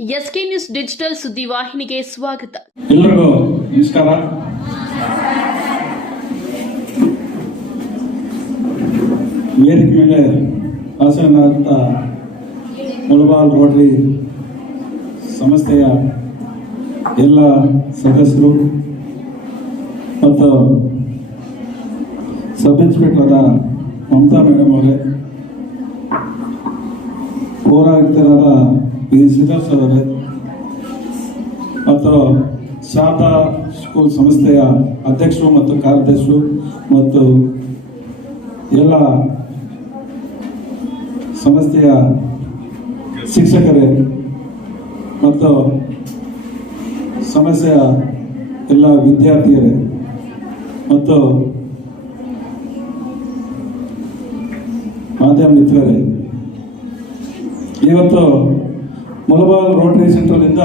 SK news digital ಸುದ್ದಿವಾಹಿನಿಗೆ ಸ್ವಾಗತ. ಎಲ್ರಿಗೂ ನಮಸ್ಕಾರ. ವೇದಿಕೆ ಮೇಲೆ ಆಸೀನರಾದಂಥ ಮುಳಬಾಲ್ ರೋಟರಿ ಸಂಸ್ಥೆಯ ಎಲ್ಲ ಸದಸ್ಯರು ಮತ್ತು ಸಬ್ ಇನ್ಸ್ಪೆಕ್ಟರ್ ಮಮತಾ ಮೇಡಮ್ ಅವರೇ ಪೌರಾಯುಕ್ತರಾದ ಶ್ರೀಧರ್ ಮತ್ತು ಶಾರದಾ ಸ್ಕೂಲ್ ಸಂಸ್ಥೆಯ ಅಧ್ಯಕ್ಷರು ಮತ್ತು ಕಾರ್ಯದರ್ಶರು ಮತ್ತು ಎಲ್ಲ ಸಂಸ್ಥೆಯ ಶಿಕ್ಷಕರೇ ಮತ್ತು ಸಮಸ್ಯೆಯ ಎಲ್ಲ ವಿದ್ಯಾರ್ಥಿಯರೇ ಮತ್ತು ಮಾಧ್ಯಮ ಮಿತ್ರರೇ, ಇವತ್ತು ಮುಲಬಾಲ್ ರೋಟರಿ ಸೆಂಟ್ರಲಿಂದ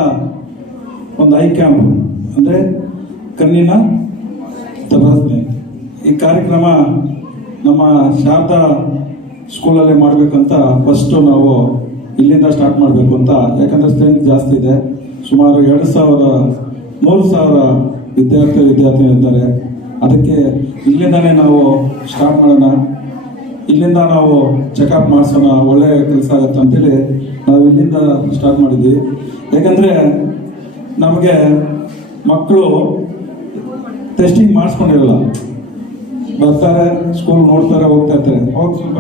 ಒಂದು ಐ ಕ್ಯಾಂಪ್, ಅಂದರೆ ಕಣ್ಣಿನ ತಪಾಸಣೆ. ಈ ಕಾರ್ಯಕ್ರಮ ನಮ್ಮ ಶಾರದಾ ಸ್ಕೂಲಲ್ಲೇ ಮಾಡಬೇಕಂತ ಫಸ್ಟು ನಾವು ಇಲ್ಲಿಂದ ಸ್ಟಾರ್ಟ್ ಮಾಡಬೇಕು ಅಂತ. ಯಾಕಂದರೆ ಸ್ಟ್ರೆಂತ್ ಜಾಸ್ತಿ ಇದೆ. ಸುಮಾರು ಎರಡು ಸಾವಿರ, ಮೂರು ಸಾವಿರ ವಿದ್ಯಾರ್ಥಿ ವಿದ್ಯಾರ್ಥಿ ಇದ್ದಾರೆ. ಅದಕ್ಕೆ ಇಲ್ಲಿಂದನೇ ನಾವು ಸ್ಟಾರ್ಟ್ ಮಾಡೋಣ. ಇಲ್ಲಿಂದ ನಾವು ಚೆಕಪ್ ಮಾಡಿಸೋಣ. ಒಳ್ಳೆಯ ಕೆಲಸ ಆಗುತ್ತೆ ಅಂತೇಳಿ ನಾವು ಇಲ್ಲಿಂದ ಸ್ಟಾರ್ಟ್ ಮಾಡಿದ್ವಿ. ಯಾಕಂದರೆ ನಮಗೆ ಮಕ್ಕಳು ಟೆಸ್ಟಿಂಗ್ ಮಾಡಿಸ್ಕೊಂಡಿರಲ್ಲ. ಬರ್ತಾರೆ ಸ್ಕೂಲ್ ನೋಡ್ತಾರೆ, ಹೋಗ್ತಾ ಇರ್ತಾರೆ. ಅವಾಗ ಸ್ವಲ್ಪ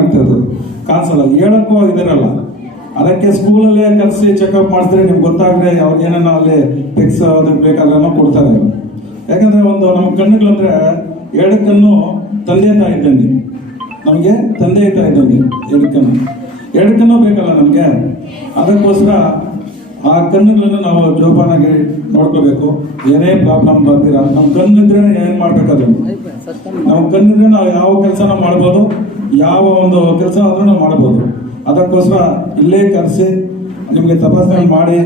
ಆಗ್ತಾ ಇರ್ತದೆ ಕಾಣಿಸಲ್ಲ ಹೇಳಕ್ಕೂ ಇದಿರಲ್ಲ ಅದಕ್ಕೆ ಸ್ಕೂಲಲ್ಲೇ ಕಲಿಸಿ ಚೆಕಪ್ ಮಾಡಿಸಿದ್ರೆ ನಿಮ್ಗೆ ಗೊತ್ತಾಗದೆ ಅವ್ರಿಗೆ ಏನೇನೋ ಅಲ್ಲಿ ಫಿಕ್ಸ್ ಅದಕ್ಕೆ ಬೇಕಾಗಲ್ಲ ಕೊಡ್ತಾರೆ. ಯಾಕಂದ್ರೆ ಒಂದು ನಮ್ಮ ಕಣ್ಣುಗಳಂದ್ರೆ ಎರಡು ಕಣ್ಣು ತಂದೆ ತಾಯಿ ನಮಗೆ ತಂದೆ ತಾಯಿ ಇದ್ದಂಗೆ ಎರಡು ಎರಡು ಕಣ್ಣು ಬೇಕಲ್ಲ ನಮಗೆ? ಅದಕ್ಕೋಸ್ಕರ ಆ ಕಣ್ಣುಗಳನ್ನು ನಾವು ಜೋಪಾನಾಗಿ ನೋಡ್ಕೋಬೇಕು. ಏನೇ ಪ್ರಾಬ್ಲಮ್ ಬರ್ತೀರ ನಮ್ಮ ಕಣ್ಣಿದ್ರೆ ಏನ್ ಮಾಡ್ಬೇಕಾದ್ರೆ ನಾವು ಕಣ್ಣಿದ್ರೆ ನಾವು ಯಾವ ಕೆಲಸನ ಮಾಡ್ಬೋದು, ಯಾವ ಒಂದು ಕೆಲಸ ಆದ್ರೂ ನಾವು ಮಾಡ್ಬೋದು. ಅದಕ್ಕೋಸ್ಕರ ಇಲ್ಲೇ ಕರೆಸಿ ನಿಮಗೆ ತಪಾಸಣೆ ಮಾಡಿ,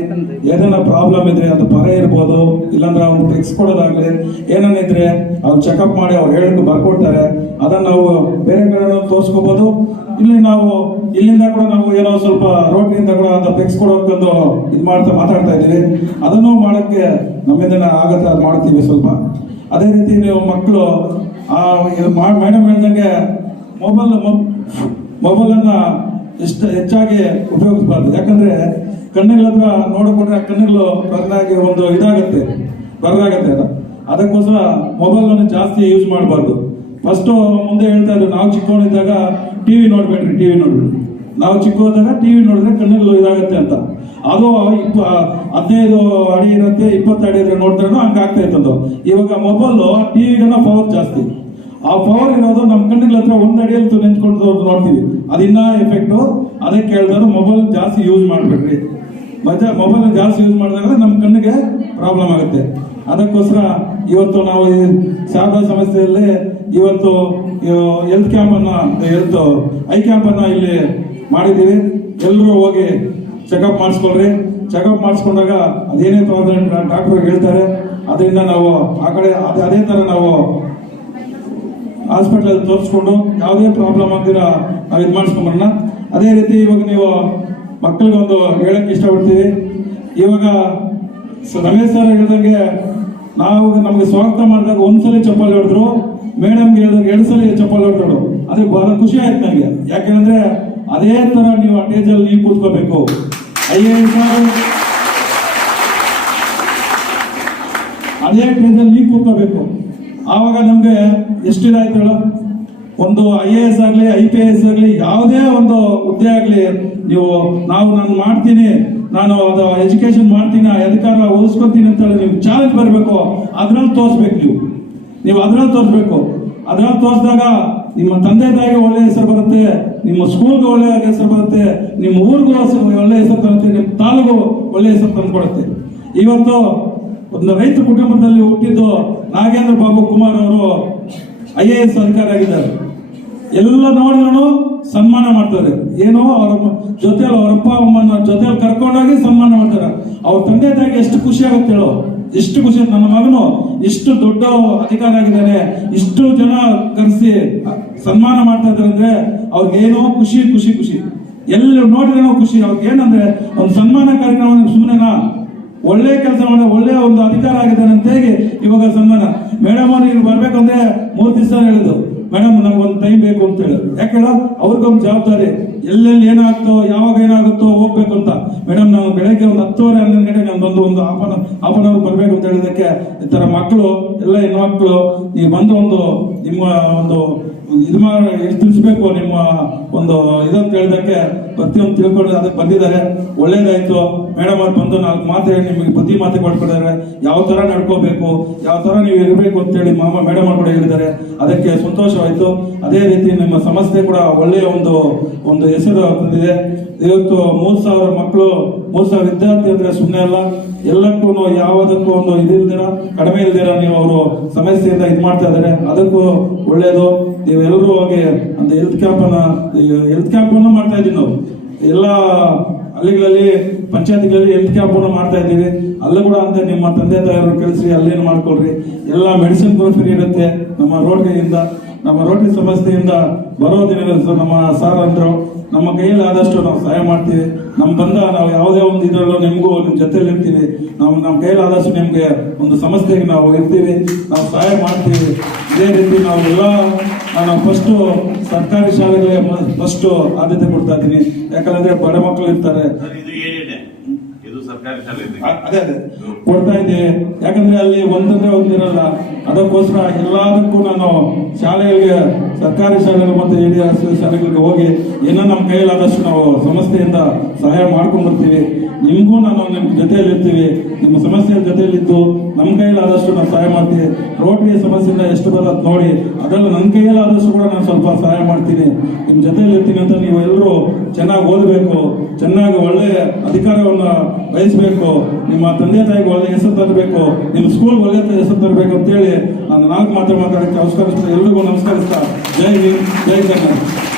ಏನೇನ ಪ್ರಾಬ್ಲಮ್ ಇದ್ರೆ ಅದು ಪರ ಇರ್ಬೋದು, ಇಲ್ಲಾಂದ್ರೆ ಅವ್ನು ಟ್ರಿಕ್ಸ್ ಕೊಡೋದಾಗ್ಲಿ ಏನೇನಿದ್ರೆ ಅವ್ರು ಚೆಕಪ್ ಮಾಡಿ ಅವ್ರು ಹೇಳಕ್ಕೆ ಬರ್ಕೊಡ್ತಾರೆ. ಅದನ್ನ ನಾವು ಬೇರೆ ಕಡೆ ತೋರಿಸ್ಕೋಬಹುದು ಇಲ್ಲಿ ನಾವು, ಇಲ್ಲಿಂದ ಕೂಡ ನಾವು ಏನೋ ಸ್ವಲ್ಪ ರೋಡ್ನಿಂದ ಕೂಡ ಅಂತ ಟ್ರಿಕ್ಸ್ ಕೊಡೋಕ್ಕೊಂದು ಇದು ಮಾಡ್ತಾ ಮಾತಾಡ್ತಾ ಇದ್ದೀವಿ. ಅದನ್ನು ಮಾಡೋಕ್ಕೆ ನಮ್ಮಿಂದ ಆಗತ್ತೆ ಅದು ಮಾಡ್ತೀವಿ ಸ್ವಲ್ಪ. ಅದೇ ರೀತಿ ನೀವು ಮಕ್ಕಳು ಮೇಡಮ್ ಹೇಳ್ದಂಗೆ ಮೊಬೈಲ್ ಮೊಬೈಲನ್ನ ಇಷ್ಟ ಹೆಚ್ಚಾಗಿ ಉಪಯೋಗಿಸಬಾರ್ದು. ಯಾಕಂದ್ರೆ ಕಣ್ಣುಗಳ ಹತ್ರ ನೋಡಿಕೊಂಡ್ರೆ ಆ ಕಣ್ಣುಗಳು ಬರಲಾಗಿ ಒಂದು ಇದಾಗುತ್ತೆ ಬರಲಾಗತ್ತೆ ಅದು. ಅದಕ್ಕೋಸ್ಕರ ಮೊಬೈಲ್ ಅನ್ನು ಜಾಸ್ತಿ ಯೂಸ್ ಮಾಡಬಾರ್ದು. ಫಸ್ಟ್ ಮುಂದೆ ಹೇಳ್ತಾ ಇದ್ರು, ನಾವು ಚಿಕ್ಕವನಿದ್ದಾಗ ಟಿವಿ ನೋಡ್ಬೇಡ್ರಿ ಟಿವಿ ನೋಡ್ರಿ ನಾವು ಚಿಕ್ಕವಾದಾಗ ಟಿ ವಿ ನೋಡಿದ್ರೆ ಕಣ್ಣುಗಳು ಇದಾಗತ್ತೆ ಅಂತ. ಅದು ಇಪ್ಪ, ಹದಿನೈದು ಅಡಿ ಇರುತ್ತೆ, ಇಪ್ಪತ್ತು ಅಡಿ ಇದ್ರೆ ನೋಡ್ತಾರೋ ಹಂಗೆ ಆಗ್ತಾ ಇತ್ತದು. ಇವಾಗ ಮೊಬೈಲ್ ಟಿವಿಗನ್ನ ಪವರ್ ಜಾಸ್ತಿ. ಆ ಪವರ್ ಇರೋದು ನಮ್ಮ ಕಣ್ಣಿಗಳ ಹತ್ರ ಒಂದ್ ಅಡಿಯಲ್ಲಿ ನಿಂತ್ಕೊಂಡು ನೋಡ್ತೀವಿ. ಅದಿನ್ನ ಎಫೆಕ್ಟ್ ಅದಕ್ಕೆ ಹೇಳಿದ್ರು ಮೊಬೈಲ್ ಜಾಸ್ತಿ ಯೂಸ್ ಮಾಡ್ಬೇಡ್ರಿ. ಮತ್ತೆ ಮೊಬೈಲ್ ಜಾಸ್ತಿ ಯೂಸ್ ಮಾಡಿದಾಗ ನಮ್ಮ ಕಣ್ಣಿಗೆ ಪ್ರಾಬ್ಲಮ್ ಆಗುತ್ತೆ. ಅದಕ್ಕೋಸ್ಕರ ಇವತ್ತು ನಾವು ಈ ಶಾರದಾ ಸಂಸ್ಥೆಯಲ್ಲಿ ಇವತ್ತು ಹೆಲ್ತ್ ಕ್ಯಾಂಪ್ ಅನ್ನ ಹೆಲ್ತ್ ಐ ಕ್ಯಾಂಪ್ ಅನ್ನ ಇಲ್ಲಿ ಮಾಡಿದೀವಿ ಎಲ್ಲರೂ ಹೋಗಿ ಚೆಕಪ್ ಮಾಡಿಸ್ಕೊಳ್ರಿ. ಚೆಕಪ್ ಮಾಡಿಸ್ಕೊಂಡಾಗ ಅದೇನೇ ಪ್ರಾಬ್ಲಮ್ ಡಾಕ್ಟರ್ ಹೇಳ್ತಾರೆ. ಅದರಿಂದ ನಾವು ಆ ಕಡೆ ಅದೇ ಅದೇ ತರ ನಾವು ಹಾಸ್ಪಿಟಲ್ ತೋರಿಸ್ಕೊಂಡು ಯಾವುದೇ ಪ್ರಾಬ್ಲಮ್ ಆಗ್ದಿರ ನಾವು ಇದು ಮಾಡಿಸ್ಕೊಂಬರೋಣ ಅದೇ ರೀತಿ ಇವಾಗ ನೀವು ಮಕ್ಕಳಿಗೆ ಒಂದು ಹೇಳಕ್ಕೆ ಇಷ್ಟಪಡ್ತೀವಿ. ಇವಾಗ ರಮೇಶ್ ಸರ್ ಹೇಳ್ದಂಗೆ ನಾವು ನಮಗೆ ಸ್ವಾಗತ ಮಾಡಿದಾಗ ಒಂದ್ಸಲಿ ಚಪ್ಪಲ್ ಹೊಡೆದ್ರು, ಮೇಡಮ್ಗೆ ಹೇಳಿದಾಗ ಎರಡು ಸಲ ಚಪ್ಪಲ್ ಹೊಡೆದ್ರು. ಅದೇ ಬಹಳ ಖುಷಿ ಆಯ್ತು ನನಗೆ. ಯಾಕೆಂದ್ರೆ ಅದೇ ತರ ನೀವು ಆ ಟೇಜಲ್ಲಿ ನೀವು ಕೂತ್ಕೋಬೇಕು. ಅದೇ ಟೇಜಲ್ಲಿ ನೀವು ಕೂತ್ಕೋಬೇಕು. ಆವಾಗ ನಮ್ಗೆ ಎಷ್ಟಿದಾಯ್ತು ಒಂದು ಐ ಎ ಎಸ್ ಆಗಲಿ ಐ ಪಿ ಎಸ್ ಆಗಲಿ, ಯಾವುದೇ ಒಂದು ಹುದ್ದೆ ಆಗಲಿ, ನೀವು, ನಾವು ನಾನು ಮಾಡ್ತೀನಿ, ನಾನು ಅದು ಎಜುಕೇಶನ್ ಮಾಡ್ತೀನಿ, ಆ ಅಧಿಕಾರ ಓದಿಸ್ಕೊತೀನಿ ಅಂತ ಹೇಳಿ ನಿಮ್ಗೆ ಚಾಲೆಂಜ್ ಬರಬೇಕು, ಅದ್ರಲ್ಲಿ ತೋರಿಸ್ಬೇಕು ನೀವು. ನೀವು ಅದ್ರಲ್ಲಿ ತೋರಿಸ್ಬೇಕು. ಅದ್ರಲ್ಲಿ ತೋರಿಸಿದಾಗ ನಿಮ್ಮ ತಂದೆ ತಾಯಿಗೆ ಒಳ್ಳೆ ಹೆಸರು ಬರುತ್ತೆ, ನಿಮ್ಮ ಸ್ಕೂಲ್ಗೆ ಒಳ್ಳೆ ಹೆಸರು ಬರುತ್ತೆ, ನಿಮ್ಮ ಊರಿಗೂ ಒಳ್ಳೆ ಹೆಸರು ತರುತ್ತೆ ನಿಮ್ಮ ತಾಲೂಕು ಒಳ್ಳೆ ಹೆಸರು ತಂದುಕೊಡುತ್ತೆ. ಇವತ್ತು ಒಂದು ರೈತ ಕುಟುಂಬದಲ್ಲಿ ಹುಟ್ಟಿದ್ದು ನಾಗೇಂದ್ರ ಬಾಬು ಕುಮಾರ್ ಅವರು ಐ ಎ ಎಸ್ ಅಧಿಕಾರಿ ಆಗಿದ್ದಾರೆ. ಎಲ್ಲ ನೋಡಿದ್ರು ಸನ್ಮಾನ ಮಾಡ್ತಾರೆ. ಏನೋ ಅವರ ಜೊತೆ ಅವ್ರ ಅಪ್ಪ ಅಮ್ಮನ ಜೊತೆಲಿ ಕರ್ಕೊಂಡೋಗಿ ಸನ್ಮಾನ ಮಾಡ್ತಾರೆ. ಅವ್ರ ತಂದೆ ತಾಯಿಗೆ ಎಷ್ಟು ಖುಷಿ ಆಗುತ್ತೆ ಹೇಳೋ. ಎಷ್ಟು ಖುಷಿ. ನನ್ನ ಮಗನು ಇಷ್ಟು ದೊಡ್ಡ ಅಧಿಕಾರ ಆಗಿದ್ದಾರೆ ಇಷ್ಟು ಜನ ಕರೆಸಿ ಸನ್ಮಾನ ಮಾಡ್ತಾ ಇದ್ದಾರೆ ಅಂದ್ರೆ ಅವ್ರಿಗೇನೋ ಖುಷಿ ಖುಷಿ ಖುಷಿ. ಎಲ್ಲಿ ನೋಡಿದ್ರೆ ಖುಷಿ. ಅವ್ರಿಗೆ ಏನಂದ್ರೆ ಒಂದು ಸನ್ಮಾನ ಕಾರ್ಯಕ್ರಮ ಸುಮ್ಮನೆನಾ ಒಳ್ಳೆ ಕೆಲಸ ಮಾಡಿದ ಒಳ್ಳೆ ಒಂದು ಅಧಿಕಾರ ಆಗಿದ್ದಾನೆ ಅಂತ ಹೇಗೆ ಇವಾಗ ಸನ್ಮಾನ? ಮೇಡಮ್ ಅವ್ರು ಇಲ್ಲಿ ಬರ್ಬೇಕಂದ್ರೆ ಮೂರು ದಿವಸ ಹೇಳಿದ್ರು. ಮೇಡಮ್ ಒಂದು ಟೈಮ್ ಬೇಕು ಅಂತ ಹೇಳಿ ಯಾಕೆ ಹೇಳೋ? ಅವ್ರಿಗೊಂದು ಜವಾಬ್ದಾರಿ. ಎಲ್ಲೆಲ್ಲಿ ಏನಾಗ್ತೋ, ಯಾವಾಗ ಏನಾಗುತ್ತೋ ಹೋಗ್ಬೇಕು ಅಂತ. ಮೇಡಮ್, ನಾವು ಬೆಳಗ್ಗೆ ಒಂದು ಹತ್ತುವರೆ, ಹನ್ನೊಂದು ಗಂಟೆ ನಮ್ದೊಂದು ಒಂದು ಅನ್ ಅವರ್ ಬರ್ಬೇಕು ಅಂತ ಹೇಳಿದಕ್ಕೆ ಈ ಥರ ಮಕ್ಕಳು, ಎಲ್ಲ ಹೆಣ್ಮಕ್ಳು ನೀವು ಬಂದು ಒಂದು ನಿಮ್ಮ ಒಂದು ಇದು ಮಾಡಿ ತಿಳಿಸ್ಬೇಕು ನಿಮ್ಮ ಒಂದು ಇದಂತ ಹೇಳಿದಕ್ಕೆ ಪ್ರತಿಯೊಂದು ತಿಳ್ಕೊಂಡು ಅದಕ್ಕೆ ಬಂದಿದ್ದಾರೆ. ಒಳ್ಳೇದಾಯ್ತು. ಮೇಡಮ್ ಅವ್ರು ಬಂದು ನಾಲ್ಕು ಮಾತು ಹೇಳಿ, ನಿಮಗೆ ಬುದ್ಧಿ ಮಾತು ಕೊಟ್ಬಿಟ್ಟಿದ್ದಾರೆ. ಯಾವ ಥರ ನಡ್ಕೋಬೇಕು, ಯಾವ ಥರ ನೀವು ಇರಬೇಕು ಅಂತೇಳಿ ಮಾಮ, ಮೇಡಮ್ ಅವ್ರು ಕೂಡ ಹೇಳಿದ್ದಾರೆ. ಅದಕ್ಕೆ ಸಂತೋಷವಾಯಿತು. ಅದೇ ರೀತಿ ನಿಮ್ಮ ಸಮಸ್ಯೆ ಕೂಡ ಒಳ್ಳೆಯ ಒಂದು ಒಂದು ಹೆಸರು ಬಂದಿದೆ ಇವತ್ತು ಮೂರು ಸಾವಿರ ಮಕ್ಕಳು, ಮೂರು ಸಾವಿರ ವಿದ್ಯಾರ್ಥಿ ಅಂದರೆ ಸುಮ್ಮನೆ ಅಲ್ಲ. ಎಲ್ಲಕ್ಕೂ ಯಾವುದಕ್ಕೂ ಒಂದು ಇದಿಲ್ದಿರ, ಕಡಿಮೆ ಇಲ್ದಿರ ನೀವು ಅವರು ಸಮಸ್ಯೆಯಿಂದ ಇದು ಮಾಡ್ತಾ ಇದ್ದಾರೆ. ಅದಕ್ಕೂ ಒಳ್ಳೇದು. ನೀವೆಲ್ಲರೂ ಹಾಗೆ ಅಂತ ಹೆಲ್ತ್ ಕ್ಯಾಂಪ್ ಅನ್ನ ಹೆಲ್ತ್ ಕ್ಯಾಂಪ್ ಅನ್ನು ಮಾಡ್ತಾ ಇದ್ದೀವಿ ನಾವು. ಎಲ್ಲ ಹಳ್ಳಿಗಳಲ್ಲಿ, ಪಂಚಾಯತ್ಗಳಲ್ಲಿ ಹೆಲ್ತ್ ಕ್ಯಾಂಪ್ ಅನ್ನು ಮಾಡ್ತಾ ಇದ್ದೀವಿ. ಅಲ್ಲೂ ಕೂಡ ಅಂತ ನಿಮ್ಮ ತಂದೆ ತಾಯಿಯವರು ಕಳಿಸಿ ಅಲ್ಲೇನು ಮಾಡ್ಕೊಳ್ರಿ. ಎಲ್ಲ ಮೆಡಿಸಿನ್ ಫ್ರೀ ಇರುತ್ತೆ ನಮ್ಮ ರೋಟಿಯಿಂದ ನಮ್ಮ ರೋಟಿ ಸಮಸ್ಯೆಯಿಂದ ಬರೋ ದಿನಗಳು ನಮ್ಮ ಸಾರ್ ಅಂದ್ರು. ನಮ್ಮ ಕೈಯಲ್ಲಿ ಆದಷ್ಟು ನಾವು ಸಹಾಯ ಮಾಡ್ತೀವಿ. ನಮ್ಮ ಬಂದ ನಾವು ಯಾವುದೇ ಒಂದು ಇದರಲ್ಲೂ ನಿಮಗೂ ನಿಮ್ಮ ಜೊತೆಯಲ್ಲಿ ಇರ್ತೀವಿ. ನಾವು ನಮ್ಮ ಕೈಯಲ್ಲಿ ಆದಷ್ಟು ನಿಮಗೆ ಒಂದು ಸಮಸ್ಯೆಗೆ ನಾವು ಇರ್ತೀವಿ. ನಾವು ಸಹಾಯ ಮಾಡ್ತೀವಿ. ಇದೇ ರೀತಿ ನಾವು ಎಲ್ಲ ನಾನು ಫಸ್ಟ್ ಸರ್ಕಾರಿ ಶಾಲೆಗಳಿಗೆ ಫಸ್ಟ್ ಆದ್ಯತೆ ಕೊಡ್ತಾ ಇದ್ದೀನಿ. ಯಾಕಂದ್ರೆ ಬಡ ಮಕ್ಕಳು ಇರ್ತಾರೆ. ಅದೇ ಅದೇ. ಕೊಡ್ತಾ ಇದ್ದೆ. ಯಾಕಂದ್ರೆ ಅಲ್ಲಿ ಒಂದಂದ್ರೆ ಒಂದಿರಲ್ಲ. ಅದಕ್ಕೋಸ್ಕರ ಎಲ್ಲದಕ್ಕೂ ನಾನು ಶಾಲೆಗಳಿಗೆ ಸರ್ಕಾರಿ ಶಾಲೆಗಳು ಮತ್ತೆ ಎಡಿ ಶಾಲೆಗಳಿಗೆ ಹೋಗಿ ಏನೋ ನಮ್ಮ ಕೈಯಲ್ಲಾದಷ್ಟು ನಾವು ಸಂಸ್ಥೆಯಿಂದ ಸಹಾಯ ಮಾಡ್ಕೊಂಡು ಬರ್ತೀವಿ ನಿಮಗೂ ನಾನು ನಿಮ್ಮ ಜೊತೆಯಲ್ಲಿರ್ತೀವಿ. ನಿಮ್ಮ ಸಮಸ್ಯೆ ಜೊತೆಯಲ್ಲಿದ್ದು ನಮ್ಮ ಕೈಯಲ್ಲಾದಷ್ಟು ನಾವು ಸಹಾಯ ಮಾಡ್ತೀವಿ. ರೋಟರಿ ಸಮಸ್ಯೆಯಿಂದ ಎಷ್ಟು ಬರೋದು ನೋಡಿ ಅದರಲ್ಲೂ ನನ್ನ ಕೈಯಲ್ಲಾದಷ್ಟು ಕೂಡ ನಾನು ಸ್ವಲ್ಪ ಸಹಾಯ ಮಾಡ್ತೀನಿ. ನಿಮ್ಮ ಜೊತೆಯಲ್ಲಿರ್ತೀನಿ ಅಂತ ನೀವು ಎಲ್ಲರೂ ಚೆನ್ನಾಗಿ ಓದಬೇಕು, ಚೆನ್ನಾಗಿ ಒಳ್ಳೆಯ ಅಧಿಕಾರವನ್ನು ವಹಿಸಬೇಕು. ನಿಮ್ಮ ತಂದೆ ತಾಯಿಗೆ ಒಳ್ಳೆ ಹೆಸರು ತರಬೇಕು, ನಿಮ್ಮ ಸ್ಕೂಲ್ಗೆ ಒಳ್ಳೆ ಹೆಸರು ತರಬೇಕು ಅಂತೇಳಿ ನಾನು ನಾಲ್ಕು ಮಾತ್ರ ಮಾತಾಡೋಕ್ಕೆ ಅವಸ್ಕರಿಸ್ತಾ ಎಲ್ರಿಗೂ ನಮಸ್ಕರಿಸ್ತಾ ಜೈ ಹಿಂದ್ ಜೈ ಕರ್ನಾಟಕ